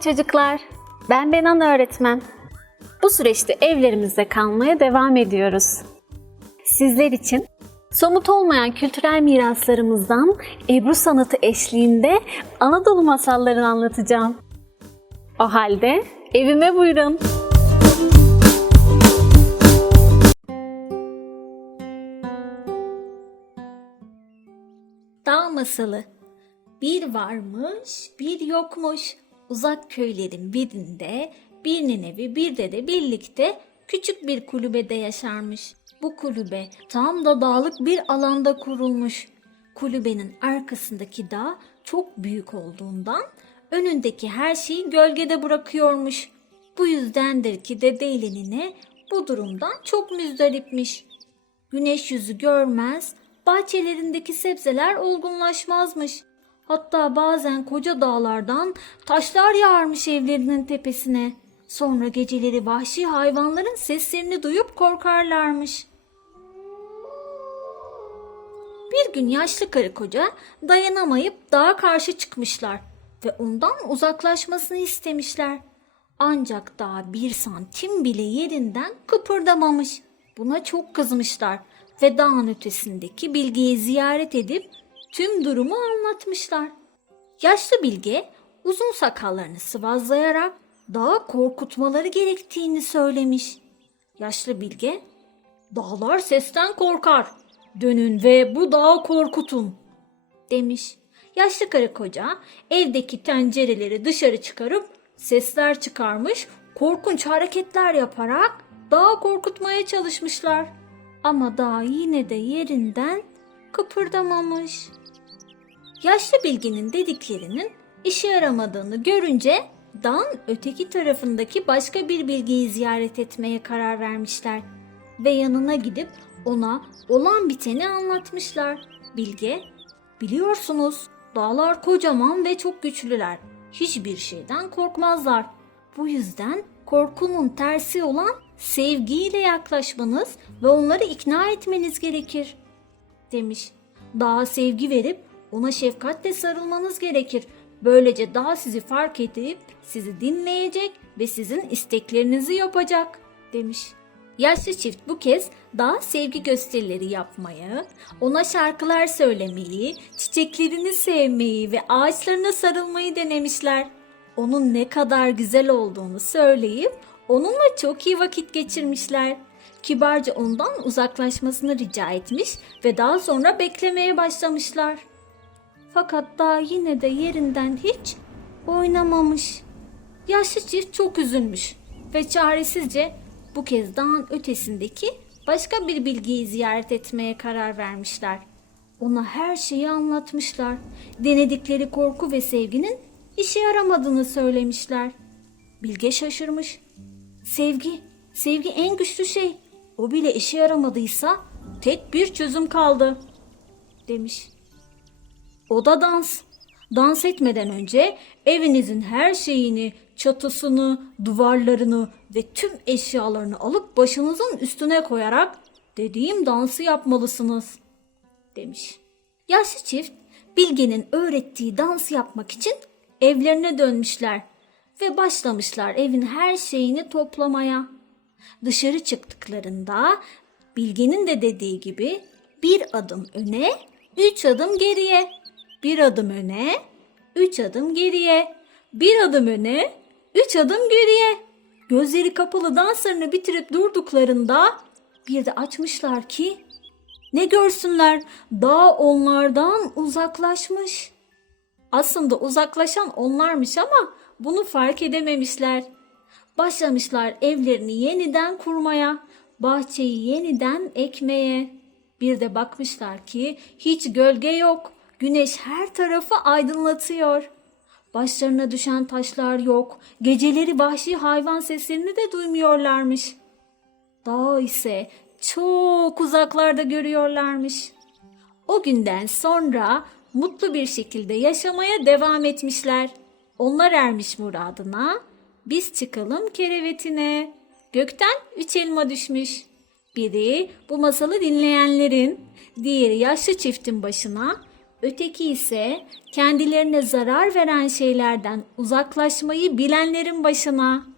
çocuklar. Ben Benan öğretmen. Bu süreçte evlerimizde kalmaya devam ediyoruz. Sizler için somut olmayan kültürel miraslarımızdan Ebru sanatı eşliğinde Anadolu masallarını anlatacağım. O halde evime buyurun. Dağ masalı. Bir varmış, bir yokmuş. Uzak köylerin birinde bir nenevi bir dede birlikte küçük bir kulübede yaşarmış. Bu kulübe tam da dağlık bir alanda kurulmuş. Kulübenin arkasındaki dağ çok büyük olduğundan önündeki her şeyi gölgede bırakıyormuş. Bu yüzdendir ki dede ile nine bu durumdan çok müzdaripmiş. Güneş yüzü görmez, bahçelerindeki sebzeler olgunlaşmazmış. Hatta bazen koca dağlardan taşlar yağarmış evlerinin tepesine. Sonra geceleri vahşi hayvanların seslerini duyup korkarlarmış. Bir gün yaşlı karı koca dayanamayıp dağa karşı çıkmışlar ve ondan uzaklaşmasını istemişler. Ancak daha bir santim bile yerinden kıpırdamamış. Buna çok kızmışlar ve dağın ötesindeki bilgiyi ziyaret edip tüm durumu anlatmışlar. Yaşlı bilge uzun sakallarını sıvazlayarak dağı korkutmaları gerektiğini söylemiş. Yaşlı bilge, dağlar sesten korkar. Dönün ve bu dağı korkutun demiş. Yaşlı karı koca evdeki tencereleri dışarı çıkarıp sesler çıkarmış, korkunç hareketler yaparak dağı korkutmaya çalışmışlar. Ama dağ yine de yerinden kıpırdamamış. Yaşlı bilginin dediklerinin işe yaramadığını görünce dağın öteki tarafındaki başka bir bilgiyi ziyaret etmeye karar vermişler ve yanına gidip ona olan biteni anlatmışlar. Bilge, biliyorsunuz dağlar kocaman ve çok güçlüler. Hiçbir şeyden korkmazlar. Bu yüzden korkunun tersi olan sevgiyle yaklaşmanız ve onları ikna etmeniz gerekir demiş. Dağa sevgi verip ona şefkatle sarılmanız gerekir. Böylece dağ sizi fark edip sizi dinleyecek ve sizin isteklerinizi yapacak demiş. Yaşlı çift bu kez daha sevgi gösterileri yapmayı, ona şarkılar söylemeyi, çiçeklerini sevmeyi ve ağaçlarına sarılmayı denemişler. Onun ne kadar güzel olduğunu söyleyip onunla çok iyi vakit geçirmişler. Kibarca ondan uzaklaşmasını rica etmiş ve daha sonra beklemeye başlamışlar. Fakat daha yine de yerinden hiç oynamamış. Yaşlı çift çok üzülmüş ve çaresizce bu kez dağın ötesindeki başka bir bilgiyi ziyaret etmeye karar vermişler. Ona her şeyi anlatmışlar. Denedikleri korku ve sevginin işe yaramadığını söylemişler. Bilge şaşırmış. Sevgi, sevgi en güçlü şey. O bile işe yaramadıysa tek bir çözüm kaldı demiş. O da dans. Dans etmeden önce evinizin her şeyini, çatısını, duvarlarını ve tüm eşyalarını alıp başınızın üstüne koyarak dediğim dansı yapmalısınız demiş. Yaşlı çift Bilge'nin öğrettiği dans yapmak için evlerine dönmüşler ve başlamışlar evin her şeyini toplamaya. Dışarı çıktıklarında Bilge'nin de dediği gibi bir adım öne, üç adım geriye. Bir adım öne, üç adım geriye. Bir adım öne, üç adım geriye. Gözleri kapalı danslarını bitirip durduklarında bir de açmışlar ki ne görsünler dağ onlardan uzaklaşmış. Aslında uzaklaşan onlarmış ama bunu fark edememişler. Başlamışlar evlerini yeniden kurmaya, bahçeyi yeniden ekmeye. Bir de bakmışlar ki hiç gölge yok. Güneş her tarafı aydınlatıyor. Başlarına düşen taşlar yok. Geceleri vahşi hayvan seslerini de duymuyorlarmış. Dağ ise çok uzaklarda görüyorlarmış. O günden sonra mutlu bir şekilde yaşamaya devam etmişler. Onlar ermiş muradına, biz çıkalım kerevetine. Gökten üç elma düşmüş. Biri bu masalı dinleyenlerin, diğeri yaşlı çiftin başına, Öteki ise kendilerine zarar veren şeylerden uzaklaşmayı bilenlerin başına.